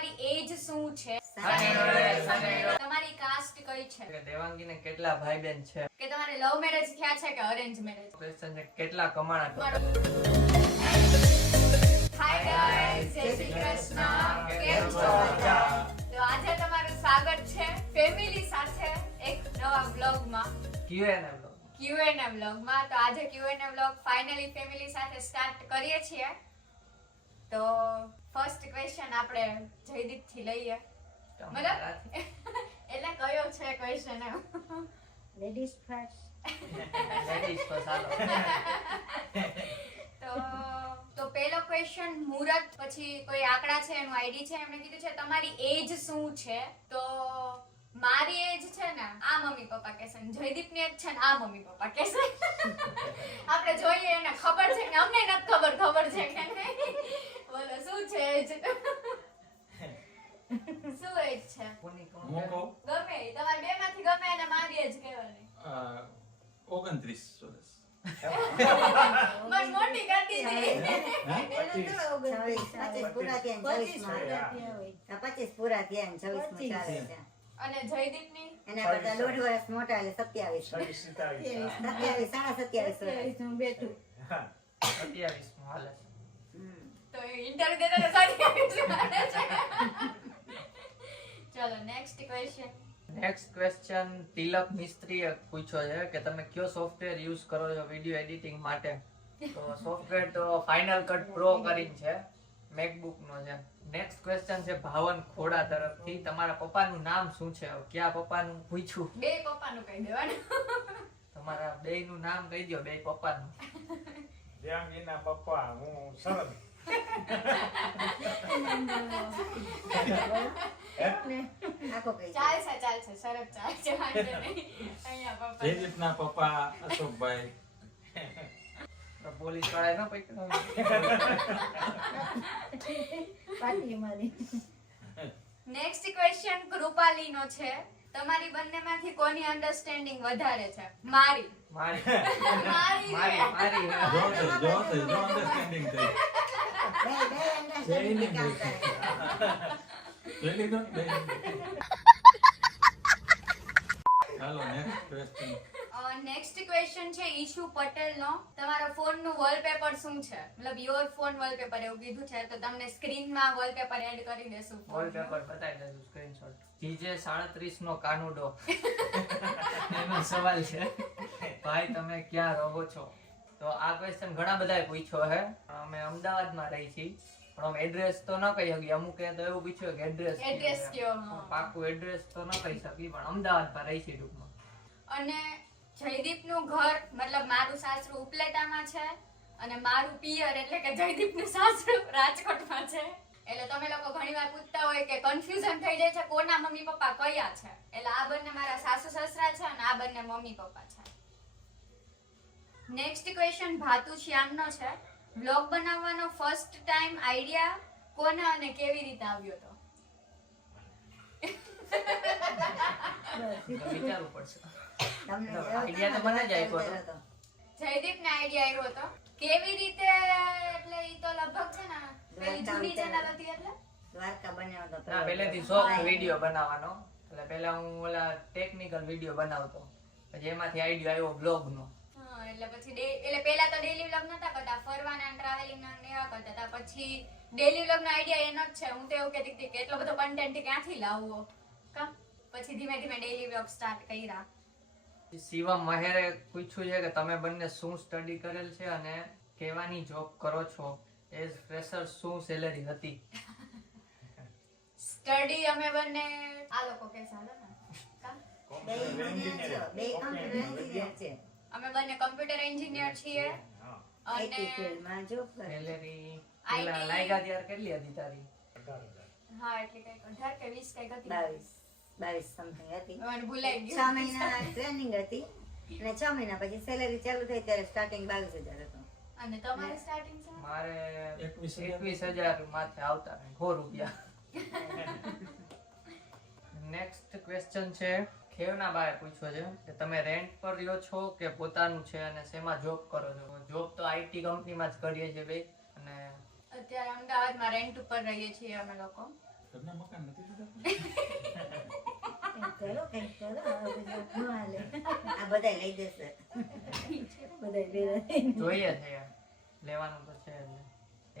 તમારી એજ શું છે? તમારી કાસ્ટ કઈ છે? દેવાંગીને કેટલા ભાઈ બહેન છે? કે તમારે લવ મેરેજ થયા છે કે અરેન્જ મેરેજ? ક્વેશ્ચન છે કેટલા કમાણા? હાય ગાઈસ, જય શ્રી કૃષ્ણ. કેમ છો? તો આજે તમારું સ્વાગત છે ફેમિલી સાથે એક નવા વ્લોગમાં, Q&A બ્લોગ. Q&A વ્લોગમાં. તો આજે Q&A વ્લોગ ફાઇનલી ફેમિલી સાથે સ્ટાર્ટ કરીએ છીએ. તો ફર્સ્ટ ક્વેશ્ચન આપણે જયદીપ થી લઈએ. મતલબ એટલે કયો છે ક્વેશ્ચન એમ? Ladies first. લેડીઝ તો ચાલો. તો પહેલો ક્વેશ્ચન મુરત, પછી કોઈ આંકડા છે એનું આઈડી છે, એમણે કીધું છે તમારી એજ શું છે? તો મારી એજ છે ને આ મમ્મી પપ્પા કહેશે, જયદીપ ની એજ છે ને આ મમ્મી પપ્પા કહેશે. આપણે જોઈએ એને ખબર છે કે અમને નથી ખબર, ખબર છે કે નહીં. બોલો શું છે એજ? શું એજ છે? કોની કોણ? હું કહું ગમે ઈ, તમારે બે માંથી ગમે એને મારી એજ કહેવાની. 29 વર્ષ. બસ મોટી કરી દીધી. 25 પૂરા થયા ને 26 માં આ 25 પૂરા થયા ને 26 માં ચાલે છે. અને જયદીપ ની એના કરતા 1.5 વર્ષ મોટા એટલે 27 સાડા 27 વર્ષ. બેઠું 27 માં હાલે છે. તો ઇન્ટરવ્યુ દેતા તો સારી આવી છે. ચલો નેક્સ્ટ ક્વેશ્ચન. નેક્સ્ટ ક્વેશ્ચન તિલક મિસ્ત્રીએ પૂછ્યો છે કે તમે કયો સોફ્ટવેર યુઝ કરો છો વિડિયો એડિટિંગ માટે? તો સોફ્ટવેર તો ફાઇનલ કટ પ્રો કરીને છે, મેકબુક નો છે. નેક્સ્ટ ક્વેશ્ચન છે ભાવન ખોડા તરફથી, તમારા પપ્પાનું નામ શું છે? ક્યાં પપ્પાનું પૂછ્યું? બે પપ્પાનું કહી દેવાનું. તમારા બેયનું નામ કહી દો, બે પપ્પાનું. દેવાંગીના પપ્પા, હું શરદ. આખો કઈ ચાલશે ચાલશે, શરત ચાલશે, વાંધો નહીં. અહીંયા પપ્પા. જયદીપના પપ્પા અશોકભાઈ. તો પોલીસ વાળા ન પકડો. પાટી મારી. નેક્સ્ટ ક્વેશ્ચન કૃપાલી નો છે, તમારી બંનેમાંથી કોની અન્ડરસ્ટેન્ડિંગ વધારે છે? મારી. મારી મારી મારી મારી જો અન્ડરસ્ટેન્ડિંગ થઈ. બે અંડરસ્ટેન્ડિંગ કામ કરે. જોઈ લીધું ને? હાલો નેક્સ્ટ ક્વેશ્ચન. નેક્સ્ટ ક્વેશ્ચન છે ઈશુ પટેલ નો, તમારા ફોન નું વોલપેપર શું છે? મતલબ યોર ફોન વોલપેપર એવું કીધું છે, તો તમને સ્ક્રીન માં વોલપેપર એડ કરી દેશું. વોલપેપર બતાવી દેજો, સ્ક્રીનશોટ. જીજે 37 નો કાનુડો. એનો સવાલ છે, ભાઈ તમે ક્યાં રહો છો? તો આ ક્વેશ્ચન ઘણા બધાએ પૂછ્યો છે. અમે અમદાવાદમાં રહી છીએ, પણ અમે એડ્રેસ તો ન કહી શકીએ. અમુકે તો એવું પૂછ્યું કે એડ્રેસ એડ્રેસ કયો? હા. પાકું એડ્રેસ તો ન કહી શકીએ, પણ અમદાવાદમાં રહી છીએ ટૂંકમાં. અને જયદીપ નું ઘર, મતલબ મારું સાસરું ઉપલેટામાં છે અને મારું પિયર એટલે કે જયદીપ નું સાસરું રાજકોટમાં છે. એટલે તમે લોકો ઘણીવાર પૂછતા હોય કે કન્ફ્યુઝન થઈ જાય છે કોના મમ્મી પપ્પા કયા છે. એટલે આ બંને મારા સાસુ સસરા છે અને આ બંને મમ્મી પપ્પા છે. નેક્સ્ટ ક્વેશ્ચન ભાતુ શ્યામ નો છે, બ્લોગ બનાવવાનો ફર્સ્ટ ટાઈમ આઈડિયા કોને અને કેવી રીતે આવ્યો હતો? તો વિચારવું પડશે. તમને આઈડિયા તો મને જ આપ્યો હતો. જયદીપ ને આઈડિયા આવ્યો હતો કેવી રીતે? એટલે ઈ તો લગભગ છે ને પેલી જૂની ચેનલ હતી એટલે દ્વારકા બનાવ્યો તો ના, પહેલેથી શોખ વિડિયો બનાવવાનો. એટલે પહેલા હું ઓલા ટેકનિકલ વિડિયો બનાવતો, પછી એમાંથી આઈડિયા આવ્યો બ્લોગ નો. હા, એટલે પછી એટલે પહેલા તો ડેલી વ્લોગ નતા કરતા, ફરવાના ટ્રાવેલિંગ ના એવા કરતા હતા. પછી ડેલી વ્લોગ નો આઈડિયા એનો જ છે. હું તો એવું કહેતી હતી કે એટલો બધો કન્ટેન્ટ ક્યાંથી લાવવો કા. પછી ધીમે ધીમે ડેલી વ્લોગ સ્ટાર્ટ કર્યા. શિવમ મહેરે પૂછ્યું છે કે તમે બંને શું સ્ટડી કરેલ છે અને કેવાની જોબ કરો છો? એઝ ફ્રેશર શું સેલેરી હતી? સ્ટડી અમે બંને આ લોકો કે ચાલો ને કા, બે engineer છો, બે computer engineer છે. અમે બંને કમ્પ્યુટર એન્જિનિયર છીએ. અને IT field માં job કરે. સેલેરી પેલા લાગ્યા ત્યારે કેટલી હતી તારી? હા, એટલે કઈક 18 કે 20 કઈક હતી. 22 something હતી. મને ભૂલાઈ 6 ગયું. મહિના ટ્રેનિંગ હતી અને 6 મહિના પછી સેલેરી ચાલુ થઈ ત્યારે સ્ટાર્ટિંગ 22,000 હતું. અને તમારી સ્ટાર્ટિંગ છે? મારે 21,000 21,000 માથે આવતા 100 રૂપિયા. નેક્સ્ટ ક્વેશ્ચન છે ખેવના બાએ પૂછ્યો છે કે તમે રેન્ટ પર રહ્યો છો કે પોતાનું છે અને શેમાં જોબ કરો છો? જોબ તો આઈટી કંપનીમાં જ કરીએ છીએ બે, અને અત્યારે અમદાવાદમાં રેન્ટ ઉપર રહીએ છીએ અમે લોકો. ઘરના મકાન નથી લીધા? કંઈક કરો હવે બધું ન હાલે. આ બધા લઈ દેશે. બધાય ભેગા જોઈએ છે યાર. લેવાનું તો છે એટલે.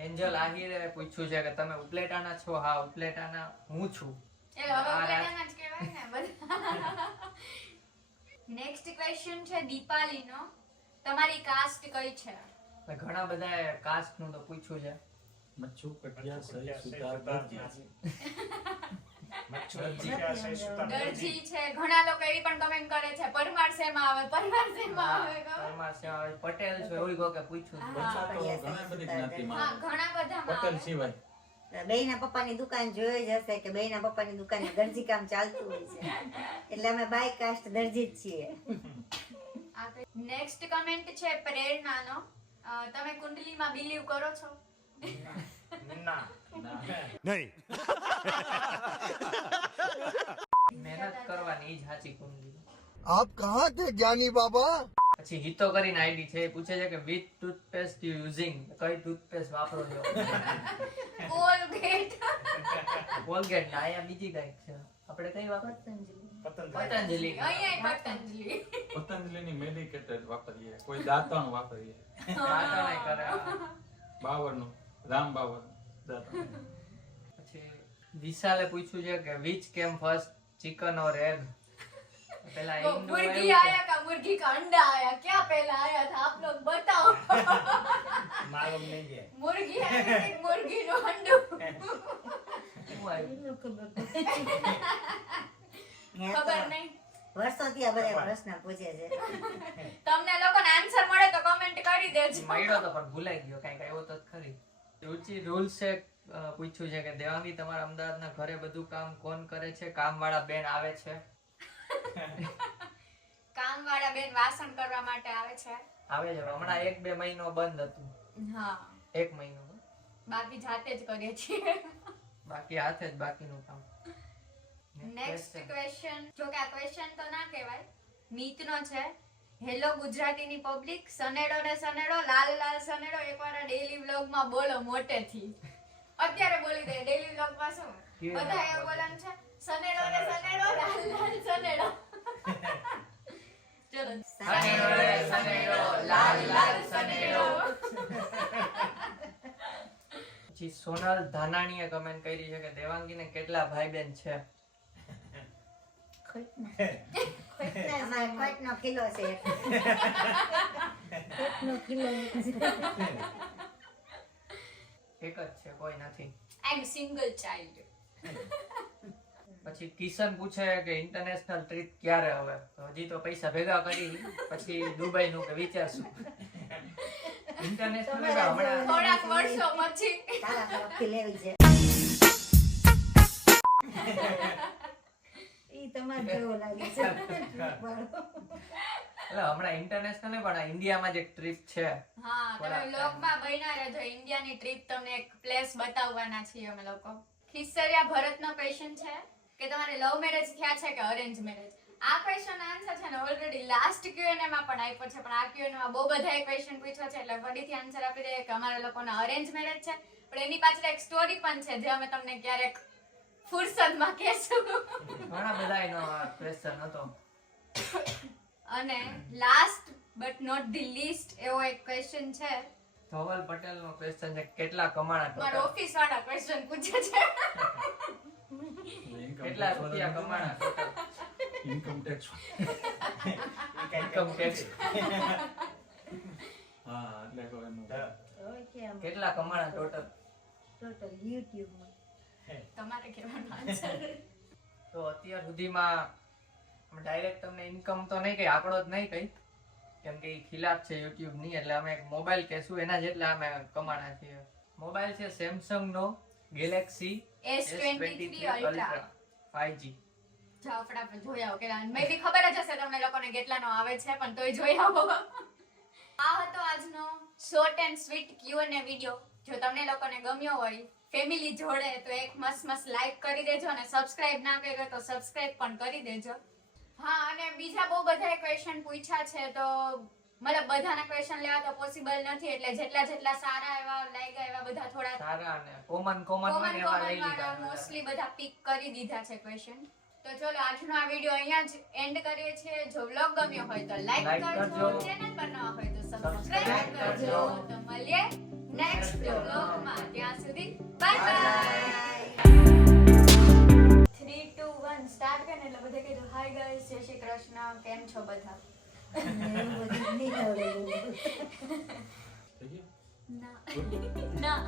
એન્જલ આહિરે પૂછ્યું છે કે તમે ઉપલેટાના છો? હા, ઉપલેટાના હું છું. એ હવે ઉપલેટાના જ કહેવાય ને બધા. નેક્સ્ટ ક્વેશ્ચન છે દીપાલીનો. તમારી કાસ્ટ કઈ છે? ઘણા બધા કાસ્ટ નું તો પૂછ્યું છે. મચ્છુ કટિયા સહી સુતાર દરજી. દરજી છે. ઘણા લોકો એવી પણ કમેન્ટ કરે છે પરમાર શેમાં આવે, પરમાર શેમાં આવે કહો. પરમાર સિંહ, પટેલ છે એવું કોકે પૂછ્યું છે. હા. ઘણા બધી જ્ઞાતિમાં હા, ઘણા બધામાં પટેલ આવે. સિવાય બેયના પપ્પાની દુકાન જોઈ જ હશે કે બેયના પપ્પાની દુકાને દરજી કામ ચાલતું હોય છે. એટલે અમે બાય કાસ્ટ દરજી જ છીએ. નેક્સ્ટ કમેન્ટ છે પ્રેરણાનો. તમે કુંડલીમાં બિલીવ કરો છો? ના મહેનત કરવાની જ સાચી કુંડલી. आप कहाँ थे ज्ञानी बाबा? પછી હિતો કરીને આઈડી છે એ પૂછે છે કે વિચ ટૂથપેસ્ટ યુ યુઝિંગ, કઈ ટૂથપેસ્ટ વાપરો છો? કોલગેટ. કોલગેટ ના, અહીંયા બીજી કઈક છે. આપણે કઈ વાપરો? પતંજલિ. અહીંયા પતંજલિ. પતંજલિની મેડિકેટેડ વાપરીએ, કોઈ દાંતણ વાપરીએ, દાંતણ કરે. બાવરનું રામ બાવર દાંતણ. પછી વિશાલે પૂછ્યું છે કે વિચ કેમ ફર્સ્ટ, ચિકન ઓર એગ? પેલા वो હિન્દુ मुर्गी આવ્યું आया का मुर्गी का अंडा आया, क्या पहला आया था आप लोग बताओ? मालूम नहीं है। मुर्गी आया कि मुर्गी નું અંડું? શું આવ્યું? એનું ખબર ખબર નહીં. વર્ષોથી આ બધા પ્રશ્ન પૂછે છે. તમને લોકોને આન્સર મળે તો કમેન્ટ કરી દેજો. મળ્યો તો પણ ભૂલાઈ ગયો, કઈક આવ્યો તો ખરી. રુચિ રૂલ્સ છે પૂછ્યું છે કે દેવાંગી તમારા અમદાવાદના ઘરે બધું કામ કોણ કરે છે? કામવાળા બેન આવે છે. કામવાળા બેન વાસણ કરવા માટે આવે છે. આવે છે હમણાં 1-2 મહિનો બંધ હતું. હા, 1 મહિનો બાકી જાતે જ કરીએ છીએ. બાકી હાથે જ બાકીનું કામ. નેક્સ્ટ ક્વેશ્ચન, જો કે આ ક્વેશ્ચન તો ના કહેવાય, મિતનો છે. હેલો ગુજરાતીની પબ્લિક, સનેડો ને સનેડો, લાલ લાલ સનેડો એકવાર આ ડેઈલી વ્લોગમાં બોલો મોટેથી. અત્યારે બોલી દે ડેઈલી વ્લોગમાં શું બધા એવું બોલવાનું છે, સનેડો ને સનેડો, લાલ લાલ સનેડો. ચલો, સનેડો રે સનેડો, લાલ લાલ સનેડો. પછી સોનલ ધાનાણીએ કમેન્ટ કરી છે કે દેવાંગીને કેટલા ભાઈ બેન છે? અમારે કોઈકનો કિલો છે. એક જ છે, કોઈ નથી. આઈ એમ સિંગલ ચાઇલ્ડ. પછી કિશન પૂછે કે ઇન્ટરનેશનલ ટ્રીપ ક્યારે હવે? તો હજી તો પૈસા ભેગા કરી પછી દુબઈ નું કે વિચારશું. ઇન્ટરનેશનલ હમણાં થોડાક વર્ષો પછી. તારા તરફથી લેવી છે. ઈ તમારે કેવો લાગે છે? એટલે હમણાં ઇન્ટરનેશનલ નહીં પણ ઇન્ડિયામાં જ એક ટ્રીપ છે. હા, તમે વ્લોગમાં બન્યા રહેજો. ઇન્ડિયાની ટ્રીપ તમને એક પ્લેસ બતાવવાના છીએ અમે લોકો. ખિસ્સરિયા ભરતનો ક્વેશ્ચન છે કે તમારે લવ મેરેજ થયા છે કે અરેન્જ મેરેજ? આ ક્વેશ્ચન આન્સર છે ને ઓલરેડી લાસ્ટ Q&A માં પણ આપ્યો છે, પણ આ Q&A માં બહુ બધાએ ક્વેશ્ચન પૂછ્યો છે એટલે ફરીથી આન્સર આપી દઈએ કે અમારા લોકોના અરેન્જ મેરેજ છે, પણ એની પાછળ એક સ્ટોરી પણ છે જે અમે તમને ક્યારેક ફુરસદમાં કહેશું. ઘણા બધા એનો ક્વેશ્ચન હતો. અને last but not the least એવો એક ક્વેશ્ચન છે. ધવલ પટેલ નો ક્વેશ્ચન છે કેટલા કમાણા મારા total? ઓફિસ વાળા ક્વેશ્ચન પૂછે છે. કેટલા રૂપિયા કમાણા total? Income tax. Income tax હા એટલે કોઈ એનું હવે કેમ? કેટલા કમાણા ટોટલ? ટોટલ યુટ્યુબમાં તમારે કહેવાનો આન્સર. તો અત્યાર સુધીમાં ડાયરેક્ટ તમને ઇન્કમ તો નહીં કઈ, આંકડો જ નહીં કઈ, કેમ કે ઈ ખિલાફ છે યુટ્યુબ ની, એટલે અમે એક મોબાઈલ કહેશું એના જેટલા અમે કમાણા છીએ. મોબાઈલ છે સેમસંગ નો ગેલેક્સી S23 Ultra 5G. જાઓ ફટાફટ જોઈ આવો કે મે બી ખબર જ હશે તમને લોકોને કેટલાનો આવે છે, પણ તોય જોઈ આવો. આ હતો આજનો short and sweet Q&A video. જો તમને લોકોને ગમ્યો હોય ફેમિલી જોડે તો એક મસ્ત લાઈક કરી દેજો અને સબસ્ક્રાઇબ ના કર્યો તો સબસ્ક્રાઇબ પણ કરી દેજો. હા, અને બીજા બહુ બધા ક્વેશ્ચન પૂછ્યા છે તો મતલબ બધાના ક્વેશ્ચન લેવા તો પોસિબલ નથી, એટલે જેટલા જેટલા સારા એવા લાગ્યા એવા બધા થોડા સારા અને કોમન હોય કોમન ને એવા લઈ વાળા લીધા મોસ્ટલી બધા પિક કરી દીધા છે ક્વેશ્ચન. તો ચલો આજનો આ વિડિયો અહીંયા જ એન્ડ કરીએ છીએ. જો વ્લોગ ગમ્યો હોય તો લાઈક Like કરજો, કરજો. ચેનલ પર નવા હોય તો Subscribe સબસ્ક્રાઇબ કરજો. કરજો. તો મળીએ નેક્સ્ટ વ્લોગમાં. ત્યાં સુધી બાય બાય. 3 2 1 સ્ટાર્ટ કરીને એટલે બધે કીધું હાય ગાઈસ, જય શ્રી કૃષ્ણ, કેમ છો બધા? એવું બધું નહીં આવડે. થઈ ગયું? ના ના